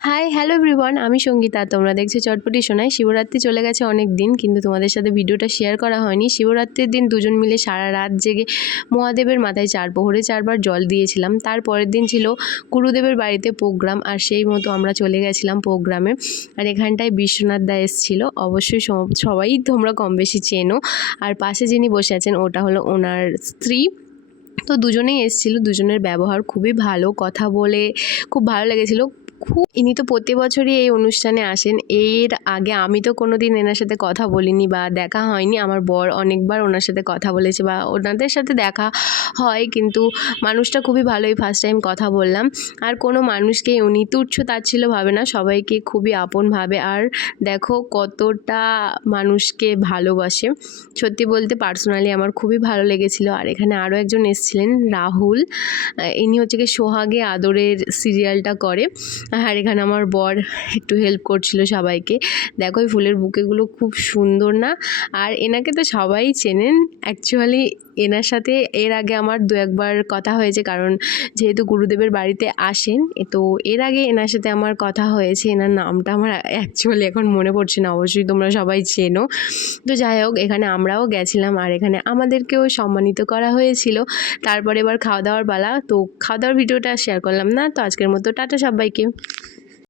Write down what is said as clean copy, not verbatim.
Hi hello everyone, আমি সঙ্গীতা। তোমরা দেখছো চটপটি শোনায়। শিবরাত্রি চলে গেছে অনেক দিন, কিন্তু তোমাদের সাথে ভিডিওটা শেয়ার করা হয়নি। শিবরাত্রির দিন দুজন মিলে সারা রাত জেগে মহাদেবের মাথায় 4 প্রহরে 4 বার জল দিয়েছিলাম। তার পরের দিন ছিল গুরুদেবের বাড়িতে প্রোগ্রাম, আর সেই মতো আমরা চলে গেছিলাম প্রোগ্রামে। আর এখানটায় বিশ্বনাথ দা এসেছিলো, অবশ্যই সবাই তোমরা কম বেশি চেনো। আর পাশে যিনি বসে আছেন ওটা হলো ওনার স্ত্রী। তো দুজনেই এসেছিলো, দুজনের ব্যবহার খুবই ভালো, কথা বলে খুব ভালো লেগেছিলো। ইনি তো প্রতি বছরই এই অনুষ্ঠানে আসেন। এর আগে আমি তো কোনো দিন এনার সাথে কথা বলিনি বা দেখা হয়নি। আমার বর অনেকবার ওনার সাথে কথা বলেছে বা ওনাদের সাথে দেখা হয়, কিন্তু মানুষটা খুবই ভালো। এই ফার্স্ট টাইম কথা বললাম। আর কোনো মানুষকে উনি তুচ্ছ তাচ্ছিল্য ভাবে না, সবাইকে খুবই আপন ভাবে। আর দেখো কতটা মানুষকে ভালোবাসে। সত্যি বলতে পার্সোনালি আমার খুবই ভালো লেগেছিল। আর এখানে আরও একজন এসেছিলেন, রাহুল। ইনি হচ্ছে কি সোহাগে আদরের সিরিয়ালটা করে। আর এখানে আমার বর একটু হেল্প করছিল সবাইকে। দেখো এই ফুলের বুকেগুলো খুব সুন্দর না? আর এনাকে তো সবাই চেনেন। অ্যাকচুয়ালি এনার সাথে এর আগে আমার 2-1বার কথা হয়েছে, কারণ যেহেতু গুরুদেবের বাড়িতে আসেন, তো এর আগে এনার সাথে আমার কথা হয়েছে। এনার নামটা আমার অ্যাকচুয়ালি এখন মনে পড়ছে না, অবশ্যই তোমরা সবাই চেনো। তো যাই হোক, এখানে আমরাও গেছিলাম আর এখানে আমাদেরকেও সম্মানিত করা হয়েছিল। তারপরে এবার খাওয়া দাওয়ার পালা। তো খাওয়া দাওয়ার ভিডিওটা শেয়ার করলাম না, তো আজকের মতো টাটা সবাইকে।